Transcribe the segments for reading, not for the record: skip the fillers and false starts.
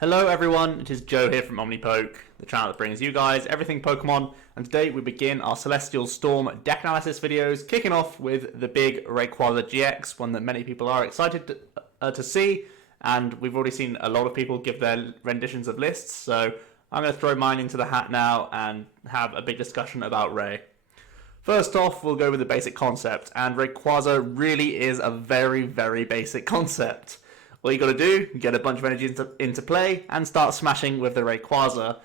Hello everyone, it is Joe here from OmniPoke, the channel that brings you guys everything Pokemon, and today we begin our Celestial Storm deck analysis videos, kicking off with the big Rayquaza GX, one that many people are excited to see, and we've already seen a lot of people give their renditions of lists, so I'm going to throw mine into the hat now and have a big discussion about Ray. First off, we'll go with the basic concept, and Rayquaza really is a very, very basic concept. All you got to do, get a bunch of energy into play and start smashing with the Rayquaza.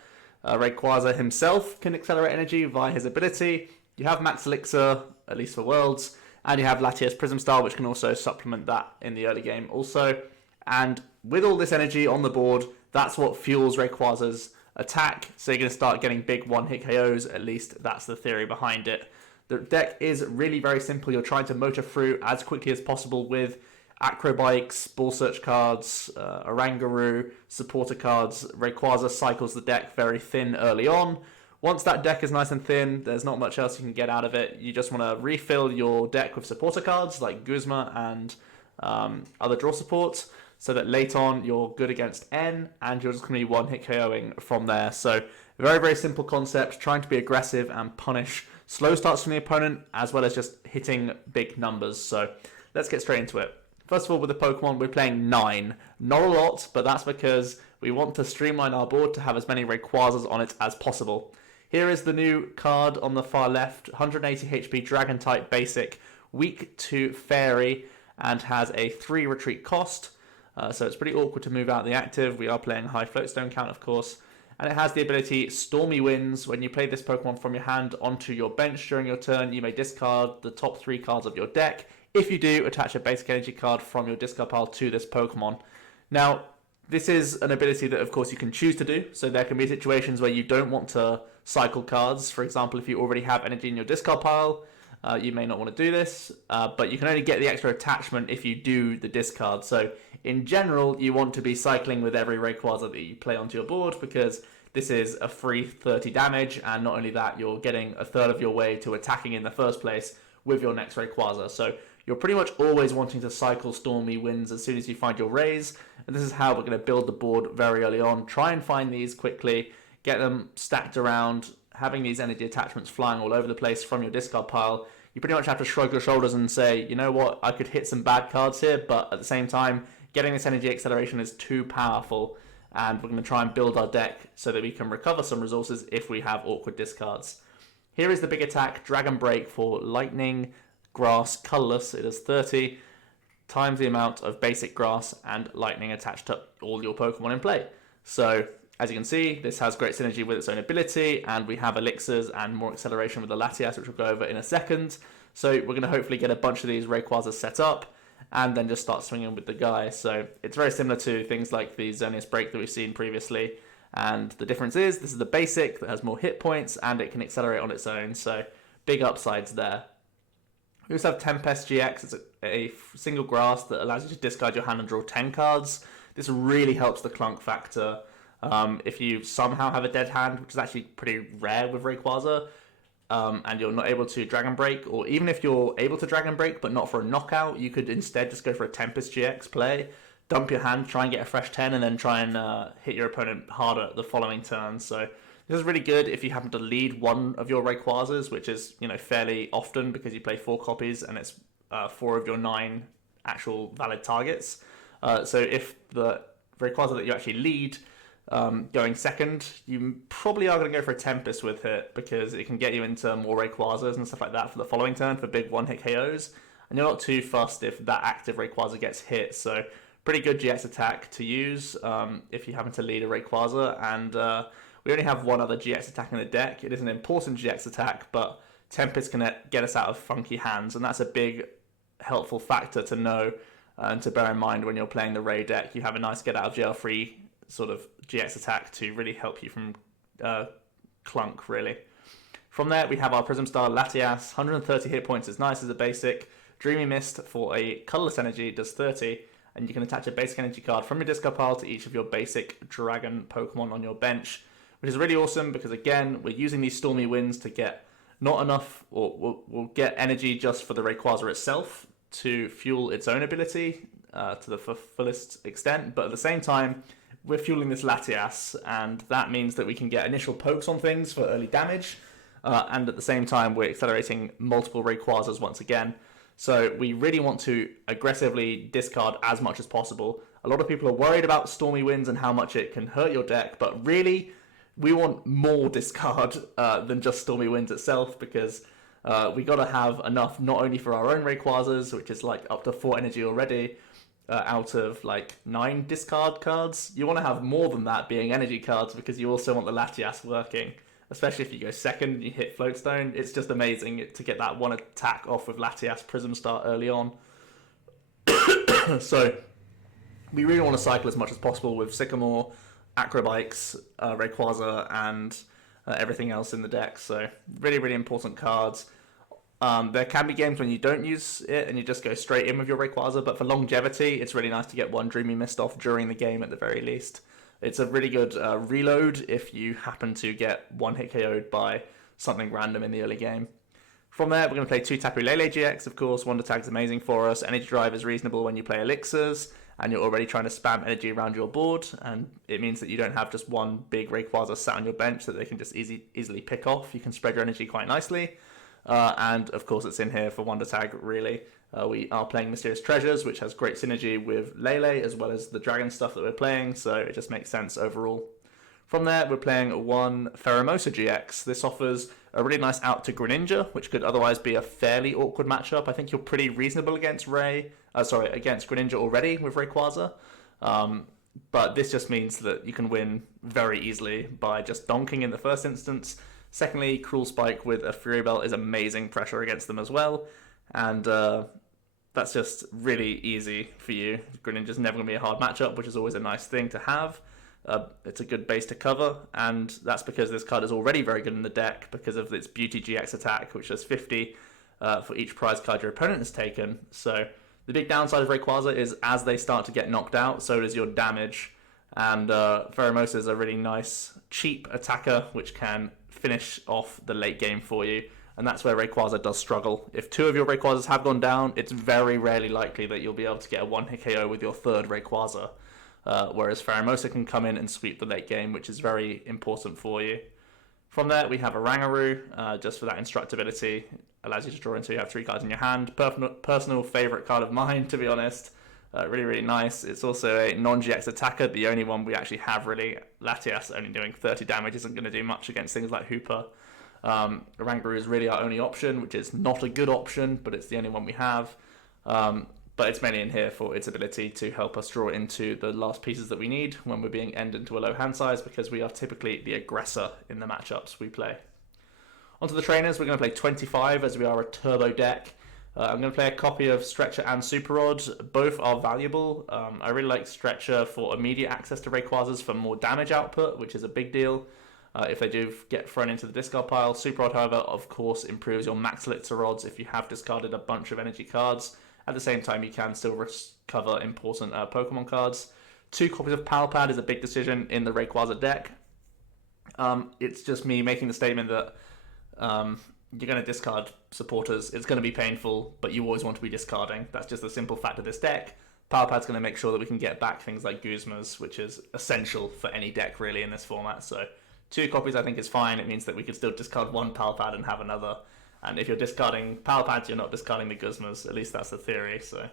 Rayquaza himself can accelerate energy via his ability. You have Max Elixir, at least for Worlds, and you have Latias Prism style, which can also supplement that in the early game also. And with all this energy on the board, that's what fuels Rayquaza's attack, so you're going to start getting big one-hit KOs, at least that's the theory behind it. The deck is really very simple. You're trying to motor through as quickly as possible with Acro Bikes, Ball Search cards, Oranguru, supporter cards. Rayquaza cycles the deck very thin early on. Once that deck is nice and thin, there's not much else you can get out of it. You just want to refill your deck with supporter cards like Guzma and other draw support, so that late on you're good against N and you're just going to be one-hit KOing from there. So very, very simple concept, trying to be aggressive and punish slow starts from the opponent as well as just hitting big numbers. So let's get straight into it. First of all, with the Pokemon, we're playing 9. Not a lot, but that's because we want to streamline our board to have as many Rayquazas on it as possible. Here is the new card on the far left, 180 HP Dragon-type basic, weak to Fairy, and has a 3 retreat cost. So it's pretty awkward to move out the active. We are playing high floatstone count, of course. And it has the ability Stormy Winds. When you play this Pokemon from your hand onto your bench during your turn, you may discard the top 3 cards of your deck. If you do, attach a basic energy card from your discard pile to this Pokemon. Now, this is an ability that, of course, you can choose to do. So there can be situations where you don't want to cycle cards. For example, if you already have energy in your discard pile, you may not want to do this. But you can only get the extra attachment if you do the discard. So in general, you want to be cycling with every Rayquaza that you play onto your board, because this is a free 30 damage. And not only that, you're getting a third of your way to attacking in the first place with your next Rayquaza. So you're pretty much always wanting to cycle Stormy Winds as soon as you find your Rays, and this is how we're going to build the board very early on. Try and find these quickly, get them stacked around, having these energy attachments flying all over the place from your discard pile. You pretty much have to shrug your shoulders and say, you know what, I could hit some bad cards here, but at the same time, getting this energy acceleration is too powerful, and we're going to try and build our deck so that we can recover some resources if we have awkward discards. Here is the big attack, Dragon Break for Lightning, Grass, colorless. It is 30 times the amount of basic grass and lightning attached to all your Pokemon in play. So as you can see, this has great synergy with its own ability, and we have elixirs and more acceleration with the Latias, which we'll go over in a second. So we're going to hopefully get a bunch of these Rayquazas set up and then just start swinging with the guy. So it's very similar to things like the Xerneas Break that we've seen previously, and the difference is this is the basic that has more hit points and it can accelerate on its own, so big upsides there. We also have Tempest GX. It's a single grass that allows you to discard your hand and draw 10 cards. This really helps the clunk factor. If you somehow have a dead hand, which is actually pretty rare with Rayquaza, and you're not able to Dragon Break, or even if you're able to Dragon Break but not for a knockout, you could instead just go for a Tempest GX play, dump your hand, try and get a fresh 10, and then try and hit your opponent harder the following turn. So this is really good if you happen to lead one of your Rayquazas, which is, fairly often because you play 4 copies and it's 4 of your 9 actual valid targets. So if the Rayquaza that you actually lead going second, you probably are going to go for a Tempest with it, because it can get you into more Rayquazas and stuff like that for the following turn for big one-hit KOs. And you're not too fussed if that active Rayquaza gets hit. So pretty good GX attack to use if you happen to lead a Rayquaza. And we only have one other GX attack in the deck. It is an important GX attack, but Tempest can get us out of funky hands, and that's a big helpful factor to know and to bear in mind when you're playing the Ray deck. You have a nice get out of jail free sort of GX attack to really help you from clunk, really. From there, we have our Prism Star Latias. 130 hit points is nice as a basic. Dreamy Mist for a colorless energy does 30, and you can attach a basic energy card from your discard pile to each of your basic dragon Pokemon on your bench, which is really awesome because, again, we're using these Stormy Winds to get not enough, or we'll get energy just for the Rayquaza itself to fuel its own ability to the fullest extent, but at the same time, we're fueling this Latias, and that means that we can get initial pokes on things for early damage, and at the same time we're accelerating multiple Rayquazas once again. So we really want to aggressively discard as much as possible. A lot of people are worried about Stormy Winds and how much it can hurt your deck, but really we want more discard than just Stormy Winds itself, because we got to have enough not only for our own Rayquazas, which is like up to 4 energy already, out of like 9 discard cards. You want to have more than that being energy cards, because you also want the Latias working, especially if you go second and you hit Floatstone. It's just amazing to get that one attack off with Latias Prism start early on. So we really want to cycle as much as possible with Sycamore, Acro Bikes, Rayquaza, and everything else in the deck. So really, really important cards. There can be games when you don't use it and you just go straight in with your Rayquaza, but for longevity, it's really nice to get one Dreamy Mist off during the game at the very least. It's a really good reload if you happen to get one hit KO'd by something random in the early game. From there, we're going to play 2 Tapu Lele GX, of course. Wonder Tag's amazing for us. Energy Drive is reasonable when you play Elixirs, and you're already trying to spam energy around your board, and it means that you don't have just one big Rayquaza sat on your bench that they can just easily pick off. You can spread your energy quite nicely. And of course it's in here for Wonder Tag, really. We are playing Mysterious Treasures, which has great synergy with Lele, as well as the dragon stuff that we're playing, so it just makes sense overall. From there, we're playing 1 Pheromosa GX. This offers a really nice out to Greninja, which could otherwise be a fairly awkward matchup. I think you're pretty reasonable against against Greninja already with Rayquaza. But this just means that you can win very easily by just donking in the first instance. Secondly, Cruel Spike with a Fury Belt is amazing pressure against them as well. And that's just really easy for you. Greninja's never going to be a hard matchup, which is always a nice thing to have. It's a good base to cover, and that's because this card is already very good in the deck because of its Beauty GX attack, which does 50 for each prize card your opponent has taken. So the big downside of Rayquaza is as they start to get knocked out, so does your damage. And Pheromosa is a really nice, cheap attacker, which can finish off the late game for you. And that's where Rayquaza does struggle. If 2 of your Rayquazas have gone down, it's very rarely likely that you'll be able to get a 1-hit KO with your 3rd Rayquaza. Whereas Pheromosa can come in and sweep the late game, which is very important for you. From there, we have Oranguru, just for that instructability. Allows you to draw until you have 3 cards in your hand. Personal favourite card of mine, to be honest. Really, really nice. It's also a non-GX attacker, the only one we actually have, really. Latias only doing 30 damage isn't going to do much against things like Hooper. Oranguru is really our only option, which is not a good option, but it's the only one we have. But it's mainly in here for its ability to help us draw into the last pieces that we need when we're being ended into a low hand size, because we are typically the aggressor in the matchups we play. Onto the trainers, we're going to play 25 as we are a turbo deck. I'm going to play a copy of Stretcher and Super Rod. Both are valuable. I really like Stretcher for immediate access to Rayquazas for more damage output, which is a big deal if they do get thrown into the discard pile. Super Rod, however, of course, improves your Max Elixir odds if you have discarded a bunch of energy cards. At the same time, you can still recover important Pokemon cards. 2 copies of Palpad is a big decision in the Rayquaza deck. It's just me making the statement that you're going to discard supporters. It's going to be painful, but you always want to be discarding. That's just the simple fact of this deck. Palpad's going to make sure that we can get back things like Guzmas, which is essential for any deck, really, in this format. So 2 copies, I think, is fine. It means that we could still discard 1 Palpad and have another. And if you're discarding Palpads, you're not discarding the Guzmas. At least that's the theory. So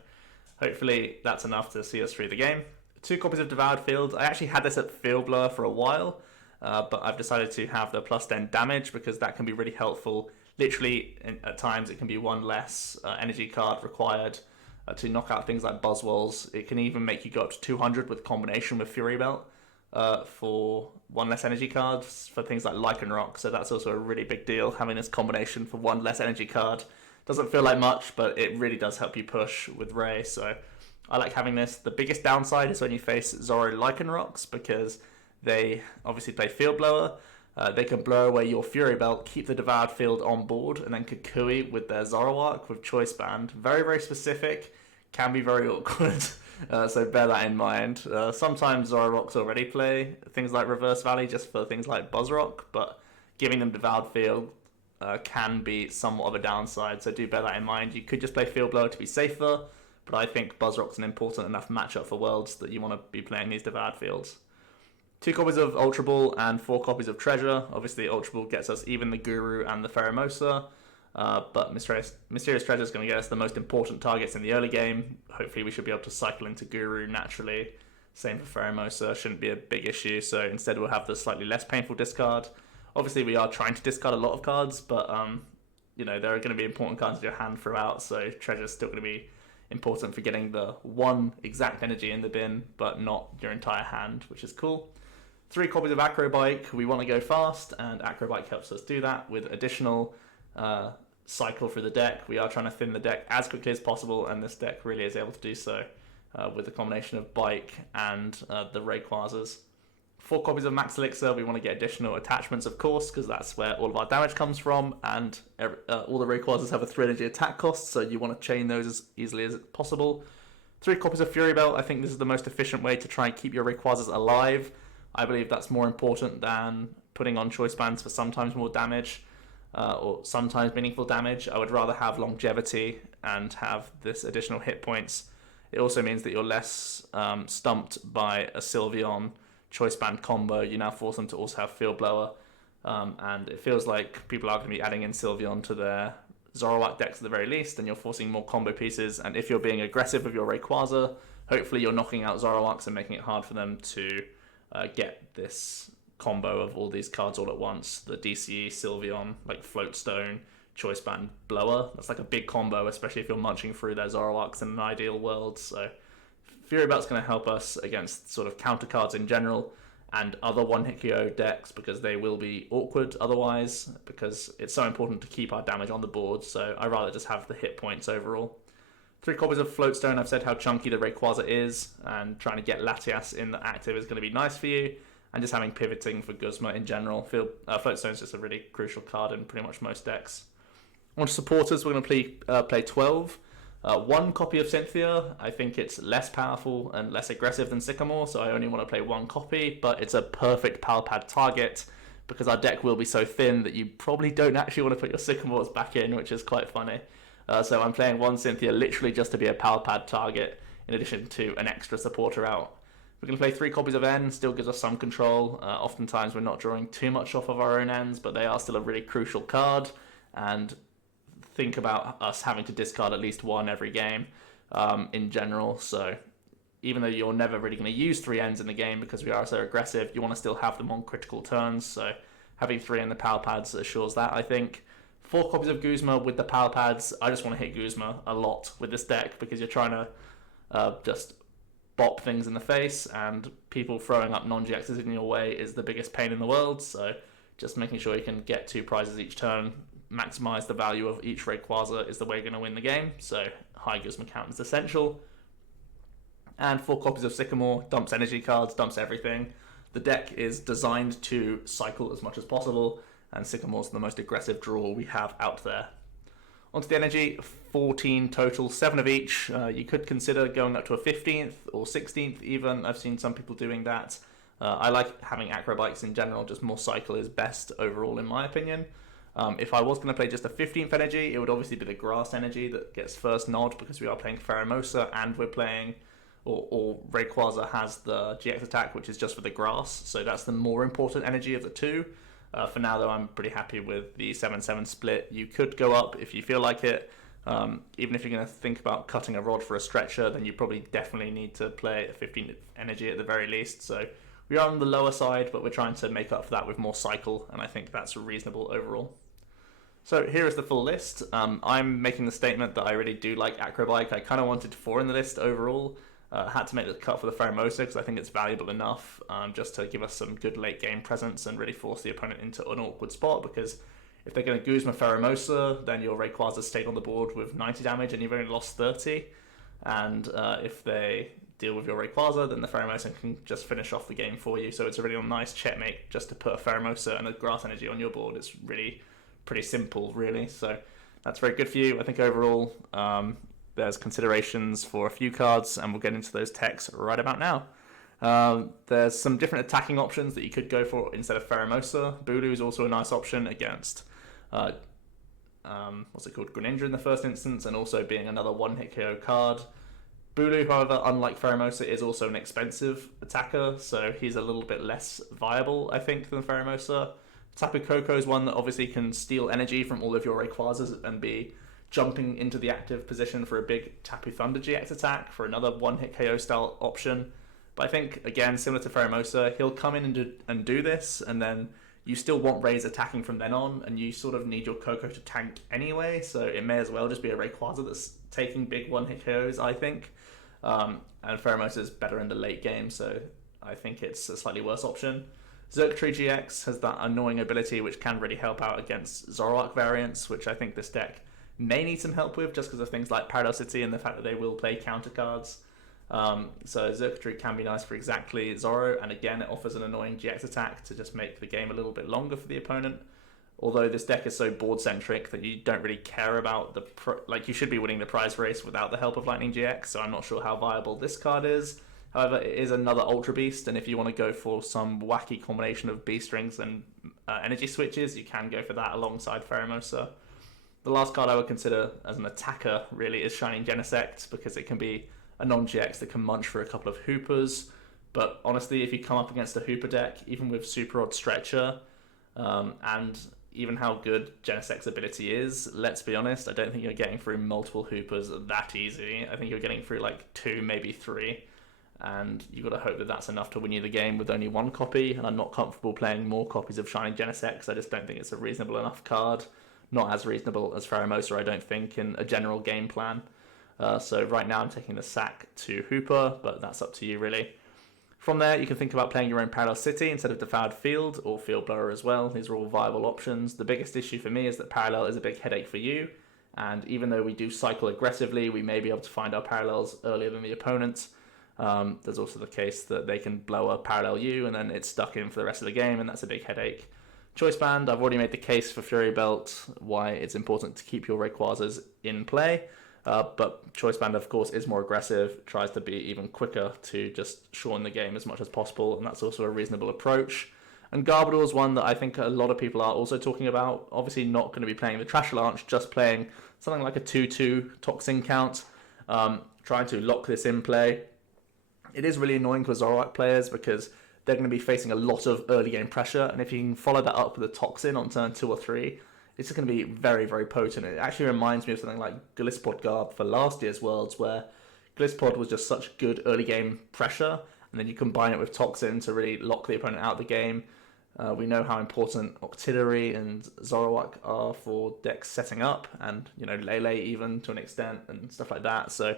hopefully that's enough to see us through the game. 2 copies of Devoured Field. I actually had this at Field Blur for a while, but I've decided to have the plus 10 damage because that can be really helpful. Literally, at times, it can be 1 less energy card required to knock out things like Buzzwoles. It can even make you go up to 200 with combination with Fury Belt for 1 less energy card for things like Lycanroc. So that's also a really big deal, having this combination for 1 less energy card. Doesn't feel like much, but it really does help you push with Ray. So I like having this. The biggest downside is when you face Zoro Lycanrocs, because they obviously play Field Blower. They can blow away your Fury Belt, keep the Devoured Field on board, and then Kukui with their Zoroark with Choice Band. Very, very specific. Can be very awkward. So bear that in mind. Sometimes Zoroarks already play things like Reverse Valley just for things like Buzzrock, but giving them Devoured Field can be somewhat of a downside, so do bear that in mind. You could just play Field Blower to be safer, but I think Buzzrock's an important enough matchup for Worlds that you want to be playing these Devoured Fields. 2 copies of Ultra Ball and 4 copies of Treasure. Obviously, Ultra Ball gets us even the Guru and the Pheromosa, but Mysterious Treasure is going to get us the most important targets in the early game. Hopefully, we should be able to cycle into Guru naturally. Same for Pheromosa, shouldn't be a big issue. So instead, we'll have the slightly less painful discard. Obviously, we are trying to discard a lot of cards, but you know, there are going to be important cards in your hand throughout. So Treasure is still going to be important for getting the 1 exact energy in the bin, but not your entire hand, which is cool. 3 copies of Acro Bike. We want to go fast, and Acro Bike helps us do that with additional cycle through the deck. We are trying to thin the deck as quickly as possible, and this deck really is able to do so with the combination of Bike and the Rayquazas. 4 copies of Max Elixir. We want to get additional attachments, of course, because that's where all of our damage comes from, and all the Rayquazas have a 3 energy attack cost, so you want to chain those as easily as possible. 3 copies of Fury Belt. I think this is the most efficient way to try and keep your Rayquazas alive. I believe that's more important than putting on choice bands for sometimes more damage or sometimes meaningful damage. I would rather have longevity and have this additional hit points. It also means that you're less stumped by a Sylveon choice band combo. You now force them to also have Field Blower, and it feels like people are going to be adding in Sylveon to their Zoroark decks at the very least, and you're forcing more combo pieces. And if you're being aggressive with your Rayquaza, hopefully you're knocking out Zoroarks and making it hard for them to get this combo of all these cards all at once. The DCE, Sylveon, like Floatstone, Choice Band, Blower. That's like a big combo, especially if you're munching through their Zoroarks in an ideal world. So Fury Belt's going to help us against sort of counter cards in general and other one-hit KO decks, because they will be awkward otherwise, because it's so important to keep our damage on the board. So I'd rather just have the hit points overall. 3 copies of Floatstone. I've said how chunky the Rayquaza is, and trying to get Latias in the active is going to be nice for you. And just having pivoting for Guzma in general. Floatstone is just a really crucial card in pretty much most decks. On supporters, we're going to play 12. 1 copy of Cynthia. I think it's less powerful and less aggressive than Sycamore, so I only want to play 1 copy, but it's a perfect Pal Pad target because our deck will be so thin that you probably don't actually want to put your Sycamores back in, which is quite funny. So I'm playing 1 Cynthia literally just to be a Pal Pad target, in addition to an extra supporter out. We're going to play 3 copies of N, still gives us some control. Oftentimes we're not drawing too much off of our own ends, but they are still a really crucial card. And think about us having to discard at least 1 every game in general. So even though you're never really going to use 3 ends in the game because we are so aggressive, you want to still have them on critical turns. So having 3 in the Pal Pads assures that, I think. 4 copies of Guzma with the Pal Pads. I just want to hit Guzma a lot with this deck because you're trying to just bop things in the face, and people throwing up non-GXs in your way is the biggest pain in the world. So just making sure you can get 2 prizes each turn, maximize the value of each Rayquaza is the way you're going to win the game. So high Guzma count is essential. And 4 copies of Sycamore. Dumps energy cards, dumps everything. The deck is designed to cycle as much as possible, and Sycamore's the most aggressive draw we have out there. Onto the energy, 14 total, 7 of each. You could consider going up to a 15th or 16th even. I've seen some people doing that. I like having Acro Bikes in general, just more cycle is best overall in my opinion. If I was going to play just a 15th energy, it would obviously be the grass energy that gets first nod, because we are playing Pheromosa and we're playing, or Rayquaza has the GX attack, which is just for the grass. So that's the more important energy of the 2. For now, though, I'm pretty happy with the 7-7 split. You could go up if you feel like it. Even if you're going to think about cutting a rod for a stretcher, then you probably definitely need to play a 15 energy at the very least. So we are on the lower side, but we're trying to make up for that with more cycle, and I think that's reasonable overall. So here is the full list. I'm making the statement that I really do like Acro Bike. I kind of wanted 4 in the list overall. Had to make the cut for the Pheromosa because I think it's valuable enough just to give us some good late game presence and really force the opponent into an awkward spot, because if they're going to Guzma Pheromosa, then your Rayquaza stayed on the board with 90 damage and you've only lost 30. And if they deal with your Rayquaza, then the Pheromosa can just finish off the game for you. So it's a really nice checkmate just to put a Pheromosa and a grass energy on your board. It's really pretty simple, really. So that's very good for you. I think overall there's considerations for a few cards, and we'll get into those techs right about now. There's some different attacking options that you could go for instead of Pheromosa. Bulu is also a nice option against Greninja in the first instance, and also being another one-hit KO card. Bulu, however, unlike Pheromosa, is also an expensive attacker, so he's a little bit less viable, I think, than Pheromosa. Tapu Koko is one that obviously can steal energy from all of your Rayquazas and be jumping into the active position for a big Tapu Thunder GX attack for another one-hit KO style option. But I think, again, similar to Pheromosa, he'll come in and do this, and then you still want Rays attacking from then on, and you sort of need your Koko to tank anyway, so it may as well just be a Rayquaza that's taking big one-hit KOs, I think. And Pheromosa is better in the late game, so I think it's a slightly worse option. Xurkitree GX has that annoying ability which can really help out against Zoroark variants, which I think this deck may need some help with just because of things like Paradise City and the fact that they will play counter cards. So Xurkitree can be nice for exactly Zoro, and again it offers an annoying GX attack to just make the game a little bit longer for the opponent. Although this deck is so board centric that you don't really care about you should be winning the prize race without the help of Lightning GX, so I'm not sure how viable this card is. However, it is another Ultra Beast, and if you want to go for some wacky combination of Beast Strings and energy switches, you can go for that alongside Pheromosa. The last card I would consider as an attacker really is Shining Genesect, because it can be a non-GX that can munch for a couple of Hoopers. But honestly, if you come up against a Hooper deck, even with Super Odd Stretcher, and even how good Genesect's ability is, let's be honest, I don't think you're getting through multiple Hoopers that easy. I think you're getting through like 2, maybe 3. And you've got to hope that that's enough to win you the game with only 1 copy, and I'm not comfortable playing more copies of Shining Genesect because I just don't think it's a reasonable enough card. Not as reasonable as Pheromosa, I don't think, in a general game plan. So right now I'm taking the sack to Hooper, but that's up to you really. From there, you can think about playing your own Parallel City instead of Devoured Field, or Field Blower as well. These are all viable options. The biggest issue for me is that Parallel is a big headache for you, and even though we do cycle aggressively, we may be able to find our Parallels earlier than the opponent. There's also the case that they can blow a Parallel you and then it's stuck in for the rest of the game, and that's a big headache. Choice Band, I've already made the case for Fury Belt, why it's important to keep your Rayquazas in play, but Choice Band of course is more aggressive, tries to be even quicker to just shorten the game as much as possible, and that's also a reasonable approach. And Garbodor is one that I think a lot of people are also talking about, obviously not going to be playing the Trash Launch, just playing something like a 2-2 Toxin count, trying to lock this in play. It is really annoying for Zoroark players because they're going to be facing a lot of early game pressure, and if you can follow that up with a Toxin on turn 2 or 3, it's just going to be very, very potent. It actually reminds me of something like Glisspod Garb for last year's Worlds, where Glisspod was just such good early game pressure, and then you combine it with Toxin to really lock the opponent out of the game. We know how important Octillery and Zoroark are for decks setting up, and Lele even to an extent, and stuff like that, so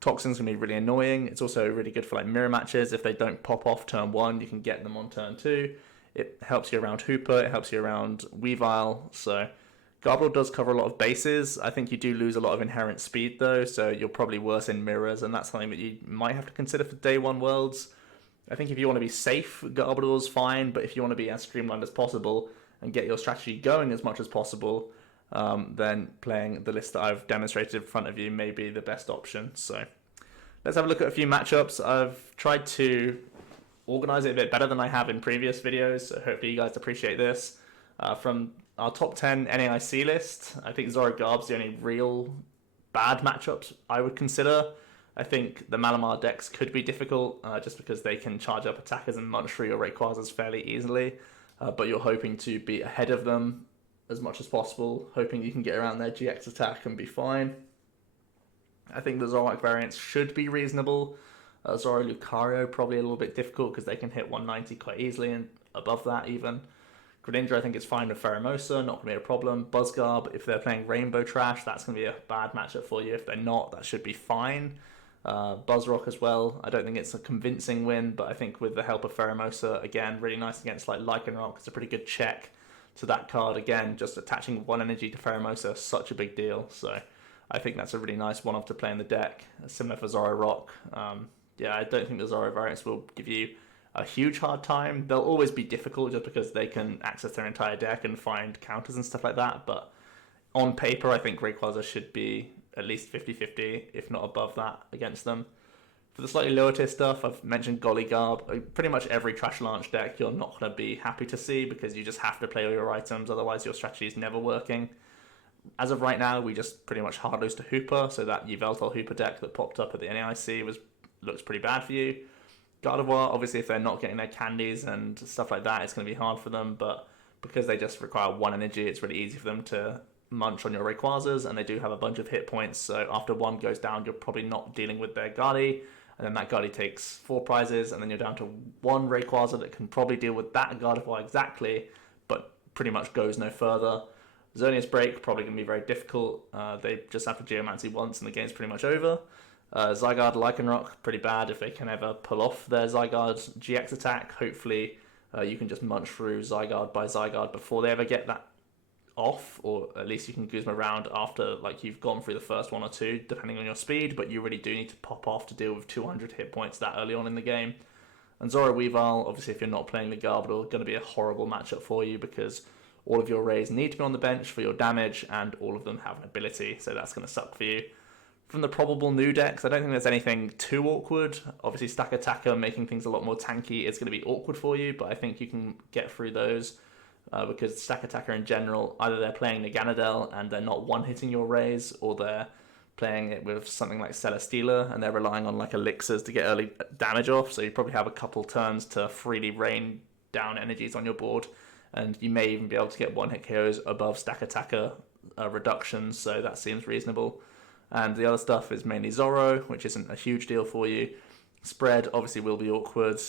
Toxin's going to be really annoying. It's also really good for like mirror matches. If they don't pop off turn 1, you can get them on turn 2. It helps you around Hooper, it helps you around Weavile. So Garbodor does cover a lot of bases. I think you do lose a lot of inherent speed though, so you're probably worse in mirrors, and that's something that you might have to consider for day 1 Worlds. I think if you want to be safe, Garbodor's fine, but if you want to be as streamlined as possible and get your strategy going as much as possible, then playing the list that I've demonstrated in front of you may be the best option. So let's have a look at a few matchups. I've tried to organize it a bit better than I have in previous videos, so hopefully you guys appreciate this. From our top 10 NAIC list, I think Zorogarb's the only real bad matchups I would consider. I think the Malamar decks could be difficult just because they can charge up attackers and munch through your Rayquazas fairly easily, but you're hoping to be ahead of them as much as possible, hoping you can get around their GX attack and be fine. I think the Zoroark variants should be reasonable. Zoro Lucario probably a little bit difficult because they can hit 190 quite easily and above that even. Greninja I think is fine with Pheromosa, not going to be a problem. Buzzgarb, if they're playing Rainbow Trash, that's going to be a bad matchup for you. If they're not, that should be fine. Buzzrock as well, I don't think it's a convincing win, but I think with the help of Pheromosa, again, really nice against like Lycanroc. It's a pretty good check to that card. Again, just attaching 1 energy to Pheromosa, such a big deal. So I think that's a really nice one-off to play in the deck. Similar for Zoroark. Yeah, I don't think the Zoro variants will give you a huge hard time. They'll always be difficult just because they can access their entire deck and find counters and stuff like that. But on paper, I think Rayquaza should be at least 50-50, if not above that, against them. For the slightly lower tier stuff, I've mentioned Gollygarb. Pretty much every Trash Launch deck you're not going to be happy to see because you just have to play all your items, otherwise your strategy is never working. as of right now, we just pretty much hard lose to Hooper, so that Yveltal Hooper deck that popped up at the NAIC looks pretty bad for you. Gardevoir, obviously, if they're not getting their candies and stuff like that, it's going to be hard for them, but because they just require 1 energy, it's really easy for them to munch on your Rayquazas, and they do have a bunch of hit points, so after 1 goes down, you're probably not dealing with their Guardy, and then that Guardy takes 4 prizes, and then you're down to 1 Rayquaza that can probably deal with that Gardevoir exactly, but pretty much goes no further. Xerneas Break, probably going to be very difficult. They just have to Geomancy once and the game's pretty much over. Zygarde Lycanroc, pretty bad if they can ever pull off their Zygarde GX attack. Hopefully you can just munch through Zygarde by Zygarde before they ever get that off, or at least you can Guzma around after you've gone through the first 1 or 2, depending on your speed, but you really do need to pop off to deal with 200 hit points that early on in the game. And Zora Weavile, obviously if you're not playing the Garbodor, going to be a horrible matchup for you because all of your Rays need to be on the bench for your damage, and all of them have an ability, so that's going to suck for you. From the probable new decks, I don't think there's anything too awkward. Obviously, Stack Attacker making things a lot more tanky is going to be awkward for you, but I think you can get through those because Stack Attacker in general, either they're playing the Ganadel and they're not one-hitting your Rays, or they're playing it with something like Celesteela and they're relying on elixirs to get early damage off, so you probably have a couple turns to freely rain down energies on your board, and you may even be able to get 1-hit KOs above Stack Attacker reductions, so that seems reasonable. And the other stuff is mainly Zorro, which isn't a huge deal for you. Spread obviously will be awkward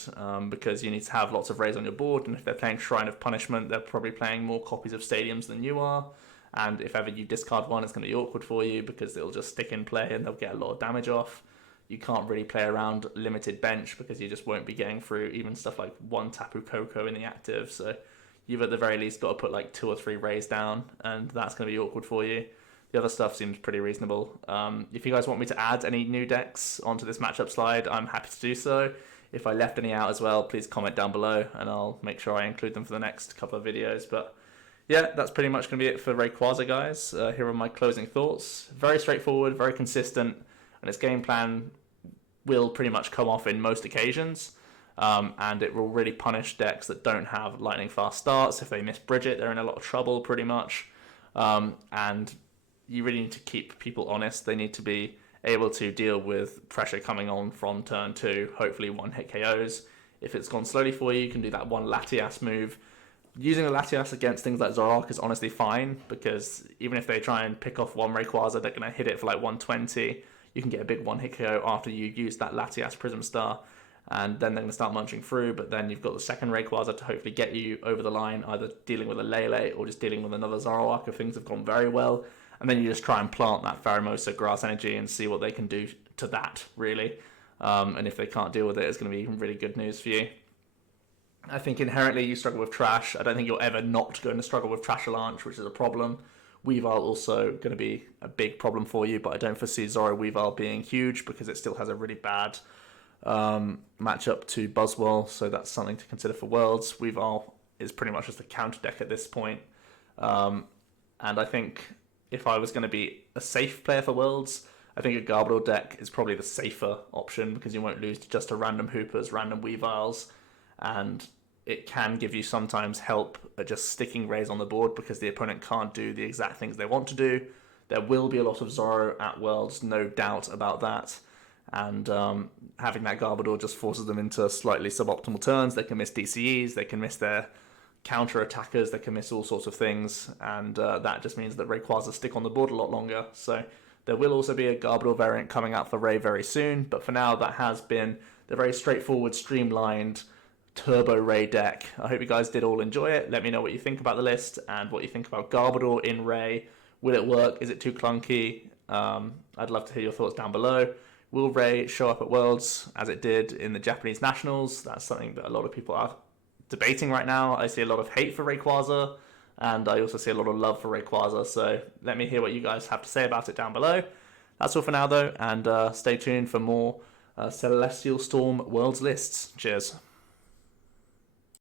because you need to have lots of Rays on your board, and if they're playing Shrine of Punishment, they're probably playing more copies of Stadiums than you are, and if ever you discard 1, it's going to be awkward for you because it'll just stick in play and they'll get a lot of damage off. You can't really play around limited bench because you just won't be getting through even stuff like 1 Tapu Koko in the active, so you've at the very least got to put 2 or 3 Rays down, and that's going to be awkward for you. The other stuff seems pretty reasonable. If you guys want me to add any new decks onto this matchup slide, I'm happy to do so. If I left any out as well, please comment down below and I'll make sure I include them for the next couple of videos. But yeah, that's pretty much going to be it for Rayquaza, guys. Here are my closing thoughts. Very straightforward, very consistent, and its game plan will pretty much come off in most occasions. And it will really punish decks that don't have lightning fast starts. If they miss Bridget, they're in a lot of trouble pretty much. And you really need to keep people honest. They need to be able to deal with pressure coming on from turn 2, hopefully 1-hit KOs. If it's gone slowly for you, you can do that 1 Latias move. Using the Latias against things like Zoroark is honestly fine, because even if they try and pick off 1 Rayquaza, they're going to hit it for 120. You can get a big 1-hit KO after you use that Latias Prism Star, and then they're going to start munching through, but then you've got the second Rayquaza to hopefully get you over the line, either dealing with a Lele or just dealing with another Zoroark if things have gone very well. And then you just try and plant that Pheromosa grass energy and see what they can do to that, really. And if they can't deal with it, it's going to be even really good news for you. I think inherently you struggle with Trash. I don't think you're ever not going to struggle with Trashalanche, which is a problem. Weavile also going to be a big problem for you, but I don't foresee Zoro Weavile being huge because it still has a really bad matchup to Buzzwole, so that's something to consider for Worlds. Weavile is pretty much just a counter deck at this point. And I think if I was going to be a safe player for Worlds, I think a Garbodor deck is probably the safer option because you won't lose to just a random Hoopers, random Weaviles, and it can give you sometimes help at just sticking Rays on the board because the opponent can't do the exact things they want to do. There will be a lot of Zoro at Worlds, no doubt about that, and having that Garbodor just forces them into slightly suboptimal turns. They can miss DCEs, they can miss their counter attackers, they can miss all sorts of things, and that just means that Rayquaza stick on the board a lot longer. So there will also be a Garbodor variant coming out for Ray very soon, but for now that has been the very straightforward, streamlined Turbo Ray deck. I hope you guys did all enjoy it. Let me know what you think about the list and what you think about Garbodor in Ray. Will it work? Is it too clunky? I'd love to hear your thoughts down below. Will Ray show up at Worlds as it did in the Japanese Nationals? That's something that a lot of people are debating right now. I see a lot of hate for Rayquaza, and I also see a lot of love for Rayquaza, so let me hear what you guys have to say about it down below. That's all for now though, and stay tuned for more Celestial Storm Worlds lists. Cheers.